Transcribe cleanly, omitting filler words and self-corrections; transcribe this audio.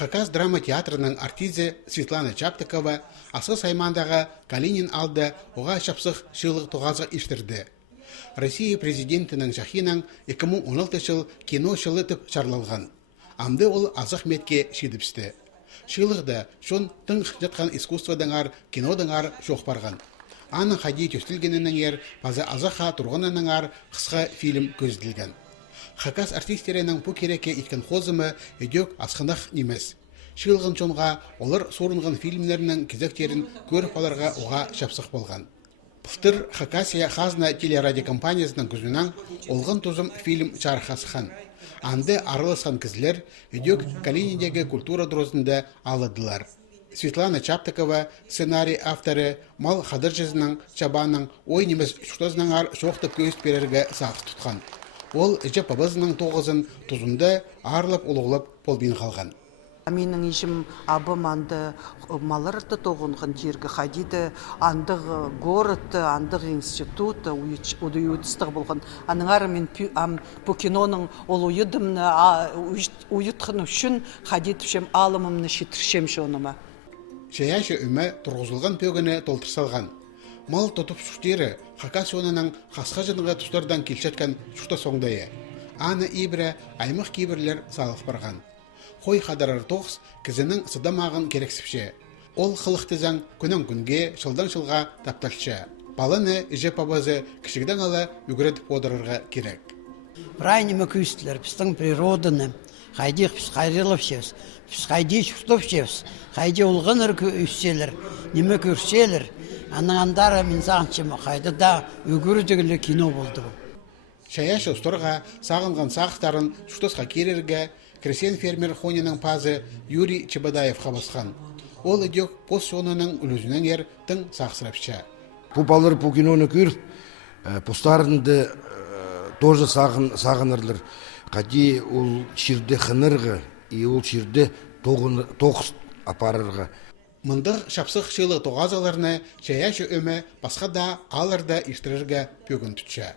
Хакас драма театрының артизе Светлана Чаптыкова асы саймандағы Калинин алды оға шапсық шылық тоғазы іштірді. Россия президентінің жахинан 2016 жыл кино шылы түп чарлалған. Амды ол азық метке шедіпсті. Шылықда шон тың жатқан искусстводыңар, кинодыңар шоқ барған. Аның хади төстілгенінің пазы азақа тұрғынының қысқа фильм көзділген. Хакас артистерінің бұ кереке еткен қозымы өдек асқынақ немес. Шылғын чонға олар сорынған фильмлерінің кезектерін көріп аларға оға шапсық болған. Пұлтыр Хакасия Хазна телерадиокомпаниясының күзінен олғын тұзым фильм чархасыған. Анды арылысқан кізлер өдек Калинидегі культура дрозында алыдылар. Светлана Чаптыкова сценарий авторы Мал Хадыржызының Чабаның ой немес шуқтазыныңар шоқты көйіст берерге сағыз тұтқан. Ол үжі пабызының тоғызын тұзында арылып олығылып полбейін қалған. Менің ешім абым анды малырды тоғынған жергі қадиді, андық городты, андық институты, уйытыстығы болған. Аныңары мен бұл киноның ол уйыдымны, уйытқын үшін қадетіпшем алымымны шетіршем жоныма. Шаяшы үмі тұрғызылған пөгіні толтырсалған. Мал тұтып шүштері Хакас онының қасқа жынға тұстардан келшеткен шүшті соңдайы. Аны ибірі аймық кейбірлер салық барған. Қой қадарар тоғыз кізінің сыдамағын керексіпше. Ол қылықтызан күнін күнге, шылдан шылға тапталшы. Балыны үже пабазы кішігден ала үгіретіп одырырға керек. Райнымы күстілер, пістің природыны, қайдеқ піс қайрылып шевс, піс қайде шүқтіп шевс, қайде олғыныр үстелер, немі көрселер, аныңандары мен сағыншымы қайды да үгірдігілі кино болды бұл. Шаяшы ұстырға сағынған сағықтарын шүқтысқа керерге Кресен фермер хонының пазы Юрий Чебадаев қабасқан. Ол үдек пос сонының үлізінен тың сақсырапша. Бұл балыр бұл киноны көріп, постарынды тоже сағынырлар. Қади ол шерде қынырғы, ол шерде тоғыз апарырға. Мұндық шапсық шылы тоғазаларыны шаяшы өмі басқа да алырда іштірірге пөгін түтші.